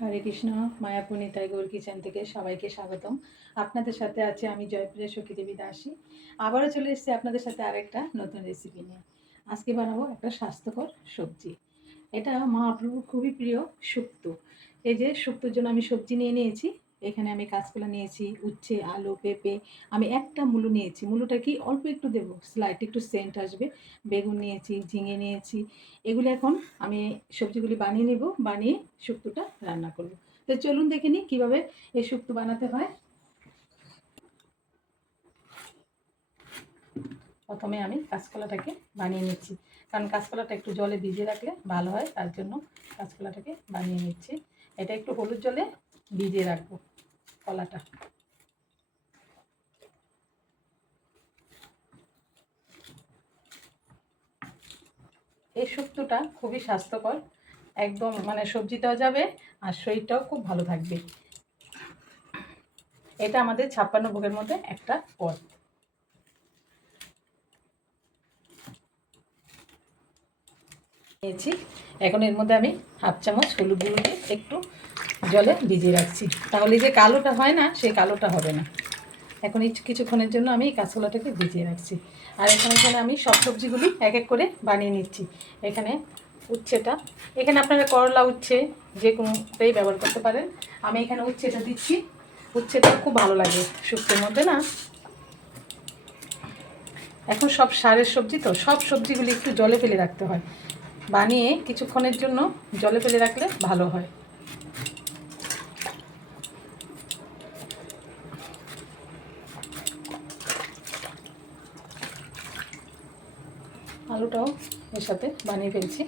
হরে Krishna মায়াপুনিতাই Gour kitchen থেকে সবাইকে স্বাগতম। আপনাদের সাথে আছে আমি জয়প্রিয়া সখী দেবী দাসী। আবারও চলে এসেছি আপনাদের সাথে আরেকটা নতুন রেসিপি নিয়ে। আজকে বানাবো একটা স্বাস্থ্যকর সবজি। এটা মহাপ্রভু খুবই প্রিয় শুক্তো। এই যে শুক্তোর জন্য আমি সবজি নিয়ে নিয়েছি। এখানে আমি কাঁচকলা নিয়েছি, উচ্ছে, আলু, পেঁপে, আমি একটা মুলো নিয়েছি। মুলোটা কি অল্প একটু দেবো? স্লাইট একটু সেন্ট আসবে। বেগুন নিয়েছি, ঝিঙে নিয়েছি। এগুলো এখন আমি সবজিগুলি বানিয়ে নেব, বানিয়ে শুক্তোটা রান্না করব। তো চলুন দেখে নিই কীভাবে এই শুক্তো বানাতে হয়। প্রথমে আমি কাঁচকলাটাকে বানিয়ে নিচ্ছি। কারণ কাঁচকলাটা একটু জলে ভিজিয়ে রাখলে ভালো হয়, তার জন্য কাঁচকলাটাকে বানিয়ে নিচ্ছি। এটা একটু হলুদ জলে ভিজিয়ে রাখব। কলাটা। এই শুক্তোটা খুবই স্বাস্থ্যকর। একদম মানে সবজিটাও যাবে আর শরীরটাও খুব ভালো থাকবে। এটা আমাদের ছাপ্পান্ন ভোগের মধ্যে একটা পদ। নিয়েছি। এখন এর মধ্যে আমি হাফ চামচ হলুদ গুঁড়ো দিয়ে একটু জলে ভিজিয়ে রাখছি। তাহলে যে কালোটা হয় না, সেই কালোটা হবে না। এখন এই কিছুক্ষণের জন্য আমি এই কাঁচকলাটাকে ভিজিয়ে রাখছি। আর এখানে এখানে আমি সব সবজিগুলি এক এক করে বানিয়ে নিচ্ছি। এখানে উচ্ছেটা, এখানে আপনারা করলা উচ্ছে যে কোনোটাই ব্যবহার করতে পারেন। আমি এখানে উচ্ছেটা দিচ্ছি। উচ্ছেটা খুব ভালো লাগে শুক্তোর মধ্যে না। এখন সব সারের সবজি তো, সব সবজিগুলি একটু জলে ফেলে রাখতে হয়। বানিয়ে কিছুক্ষণের জন্য জলে ফেলে রাখলে ভালো হয়। আলুটাও এর সাথে বানিয়ে ফেলছি।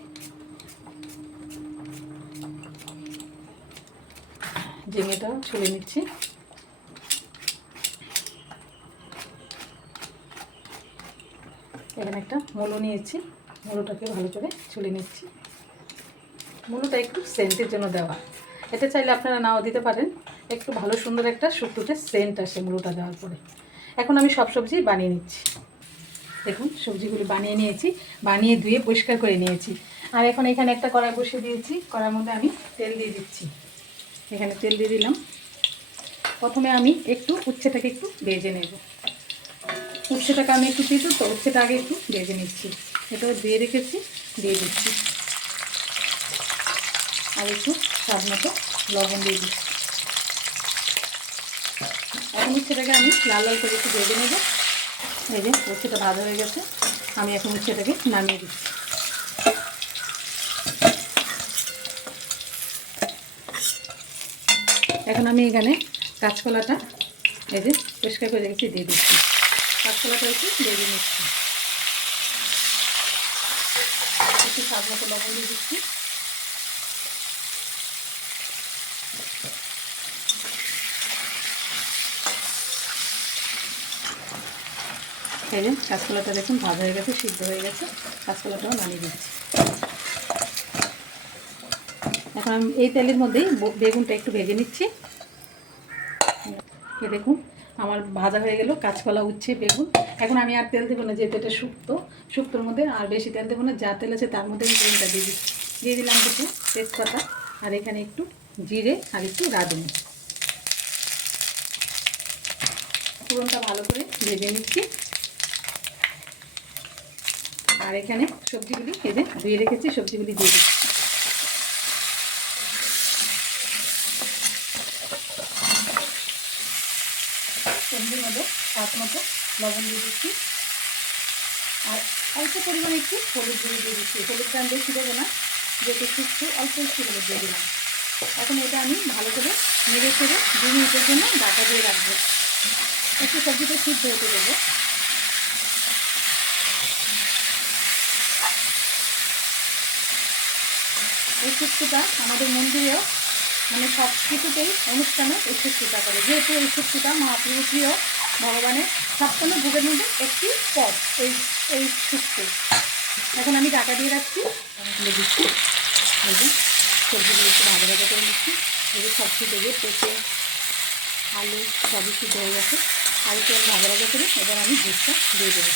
ঝিঙেটাও ছুলে নিচ্ছি। এখানে একটা মুলো নিয়েছি। মুলোটাকে ভালো করে ছুলে নিচ্ছি। মুলোটা একটু সেন্টের জন্য দেওয়া। এটা চাইলে আপনারা নাও দিতে পারেন। একটু ভালো সুন্দর একটা শুকটুটে সেন্ট আসে মুলোটা দেওয়ার পরে। এখন আমি সব সবজি বানিয়ে নিচ্ছি। দেখুন, সবজিগুলো বানিয়ে নিয়েছি, বানিয়ে ধুয়ে পরিষ্কার করে নিয়েছি। আর এখন এখানে একটা কড়াই বসিয়ে দিয়েছি কড়ার মধ্যে আমি তেল দিয়ে দিচ্ছি। এখানে তেল দিয়ে দিলাম। প্রথমে আমি একটু উচ্ছেটাকে একটু ভেজে নেব। উচ্ছেটাকে আমি একটু দিত তো, উচ্ছেটা আগে একটু ভেজে নিচ্ছি। এটাও দিয়ে রেখেছি, দিয়ে দিচ্ছি। আর একটু স্বাদ মতো লবণ দিয়ে দিচ্ছি। এখন উচ্ছেটাকে আমি লাল লাল করে একটু ভেজে নেব। এই যে উচ্ছেটা ভাজা হয়ে গেছে, আমি এখন উচ্ছেটাকে নামিয়ে দিচ্ছি। এখন আমি এখানে কাঁচকলাটা এই যে পরিষ্কার করে রেখেছি, দিয়ে দিচ্ছি। কাঁচকলাটা একটু ভেজে নিচ্ছি। একটু স্বাদ মতো লবণ দিয়ে দিচ্ছি। এই কাঁচকলাটা দেখুন, ভাজা হয়ে গেছে, সিদ্ধ হয়ে গেছে। কাঁচকলাটাও নামিয়ে দিচ্ছি। এখন আমি এই তেলের মধ্যেই বেগুনটা একটু ভেজে নিচ্ছি। দেখুন, আমার ভাজা হয়ে গেল, কাঁচকলা উচ্ছে, বেগুন। এখন আমি আর তেল দেবো না, যেহেতু এটা শুক্তো। শুক্তোর মধ্যে আর বেশি তেল দেবো না, যা তেল আছে তার মধ্যে আমি তেলটা দিয়ে দিচ্ছি। দিয়ে দিলাম কিছু তেজপাতা, আর এখানে একটু জিরে আর একটু রাঁধুনি। পুরনটা ভালো করে ভেজে নিচ্ছি। আর এখানে সবজিগুলি এই যে ধুয়ে রেখেছি, সবজিগুলি দিয়ে দিচ্ছি। সবজির মধ্যে সাত মতো লবণ দিয়ে দিচ্ছি। আর অল্প পরিমাণে একটু হলুদ গুঁড়ো দিয়ে দিচ্ছি। হলুদটা আমি বেশি দেবো না, যেহেতু একটু অল্প একটু হলুদ দিয়ে দিলাম। এখন এটা আমি ভালো করে নেড়ে ফেড়ে দু মিনিটের জন্য ঢাকা দিয়ে রাখব। একটু সবজিটা সিদ্ধ হতে দেবো। এই শুক্তটা আমাদের মন্দিরেও মানে সব কিছুতেই অনুষ্ঠানে এই শুক্তটা করে। যেহেতু এই শুক্তটা মহাপ্রভু প্রিয় ভগবানের ছাপ্পান্ন ভোগের মধ্যে একটি পদ এই এই শুক্ত এখন আমি টাকা দিয়ে রাখছি। দিচ্ছি সবজিগুলো একটু ভালো ভাজা করে নিচ্ছি। এই সব কিছু দেবে, পেঁপে, আলু, সবই সিদ্ধ হয়ে গেছে। আলুকে আমি ভাজা ভাজা করে এবার আমি দুধটা দিয়ে দেবো।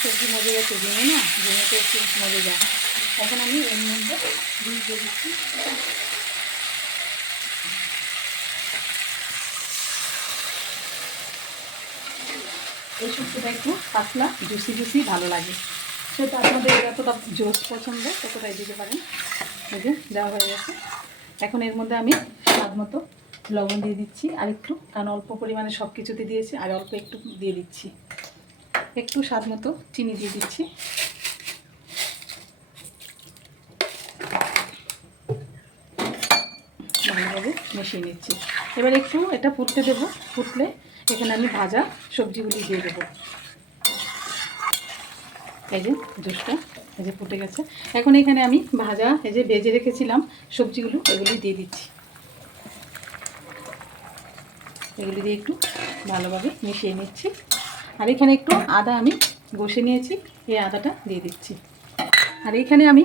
সবজি মজে গেছে ঝিঙে না ঝিঙেতে একটু মজে যায় তখন আমি এর মধ্যে দুধ দিয়ে দিচ্ছি। এই শুক্তোটা একটু পাতলা, জুসি জুসি, ভালো লাগে। সেটা আপনাদের যতটা জোস পছন্দ, ততটাই দিতে পারেন। এই যে দেওয়া হয়ে গেছে। এখন এর মধ্যে আমি স্বাদ মতো লবণ দিয়ে দিচ্ছি, আর একটু, কারণ অল্প পরিমাণে সব কিছুতে দিয়েছি, আর অল্প একটু দিয়ে দিচ্ছি। একটু স্বাদ মতো চিনি দিয়ে দিচ্ছি। মিশিয়ে নিচ্ছি। এবার একটু এটা ফুটতে দেবো, ফুটলে এখানে আমি ভাজা সবজিগুলি দিয়ে দেবো। এই যে জুসটা, এই যে ফুটে গেছে। এখন এখানে আমি ভাজা, এই যে ভেজে রেখেছিলাম সবজিগুলো, এগুলি দিয়ে দিচ্ছি। এগুলি দিয়ে একটু ভালোভাবে মিশিয়ে নিচ্ছি। আর এখানে একটু আদা আমি বসে নিয়েছি, এই আদাটা দিয়ে দিচ্ছি। আর এখানে আমি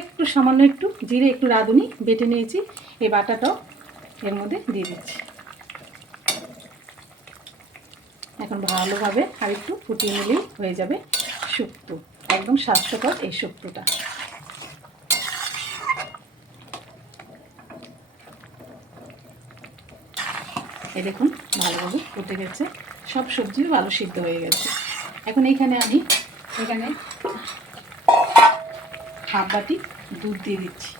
একটু সামান্য একটু জিরে, একটু রাঁধুনি বেটে নিয়েছি। এই বাটাটাও এর মধ্যে দিয়ে দিচ্ছি। এখন ভালোভাবে আর একটু ফুটিয়ে নিলেই হয়ে যাবে শুক্তো, একদম স্বাস্থ্যকর এই শুক্তোটা। এই দেখুন, ভালোভাবে ফুটে গেছে। সব সবজি ভালো সিদ্ধ হয়ে গেছে। এখন এইখানে আমি, এখানে হাফ বাটি দুধ দিয়ে দিচ্ছি।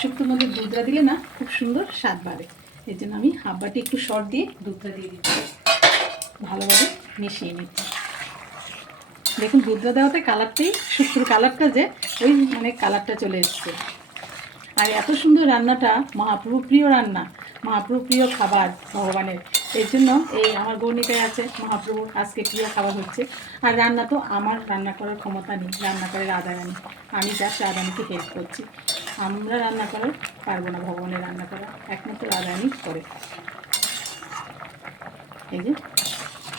শুক্তোর মধ্যে দুধটা দিলে না খুব সুন্দর স্বাদ বাড়ে। এর জন্য আমি হাফ বাটি একটু শর্ট দিয়ে দুধটা দিয়ে দিচ্ছি। ভালোভাবে মিশিয়ে নিচ্ছি। দেখুন, দুধটা দেওয়াতে কালারটাই শুক্তোর কালারটা যে, ওই মানে কালারটা চলে এসছে। আর এত সুন্দর রান্নাটা মহাপ্রভু প্রিয় রান্না মহাপ্রভু প্রিয় খাবার ভগবানের। এর জন্য এই আমার গৌনিকায় আছে মহাপ্রভুর আজকে প্রিয় খাবার হচ্ছে। আর রান্না তো আমার রান্না করার ক্ষমতা নেই, রান্না করে রাধারানী আমি জাস্ট রাধারানীকে হেল্প করছি। আমরা রান্না করার পারব না, ভগবানের রান্না করা একমাত্র রাধারানী করে। এই যে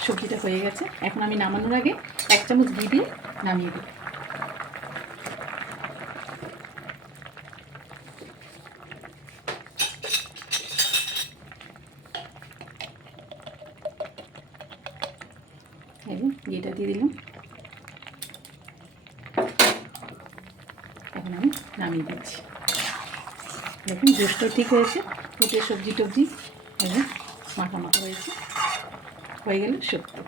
সবজিটা হয়ে গেছে, এখন আমি নামানোর আগে এক চামচ ঘি দিয়ে নামিয়ে দিই। ঘিটা দিয়ে দিলাম এখন আমি নামিয়ে দিচ্ছি। দেখুন, জুসটাও ঠিক হয়েছে। ফুটে সবজি টবজি এবং মাখা মাখা হয়েছে। হয়ে গেল শুক্তো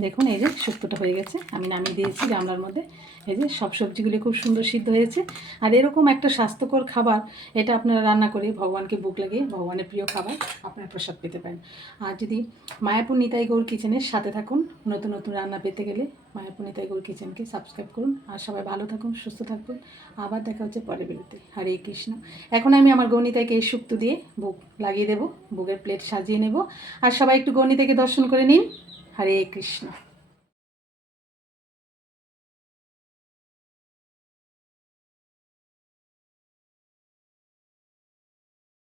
দেখুন, এই যে শুক্তোটা হয়ে গেছে। আমি নামিয়ে দিয়েছি গামলার মধ্যে। এই যে সব সবজিগুলি খুব সুন্দর সিদ্ধ হয়েছে। আর এরকম একটা স্বাস্থ্যকর খাবার, এটা আপনারা রান্না করে ভগবানকে বুক লাগিয়ে ভগবানের প্রিয় খাবার আপনারা প্রসাদ পেতে পারেন। আর যদি মায়াপুর নিতাই গৌর কিচেনের সাথে থাকুন, নতুন নতুন রান্না পেতে গেলে মায়াপুর নিতাই গৌর কিচেনকে সাবস্ক্রাইব করুন। আর সবাই ভালো থাকুন, সুস্থ থাকুন। আবার দেখা হচ্ছে পরের বেরোতে হরে কৃষ্ণ। এখন আমি আমার গৌনিতাইকে এই শুক্তো দিয়ে বুক লাগিয়ে দেবো। বুকের প্লেট সাজিয়ে নেব। আর সবাই একটু গৌনিতাইকে দর্শন করে নিন। হরে কৃষ্ণ।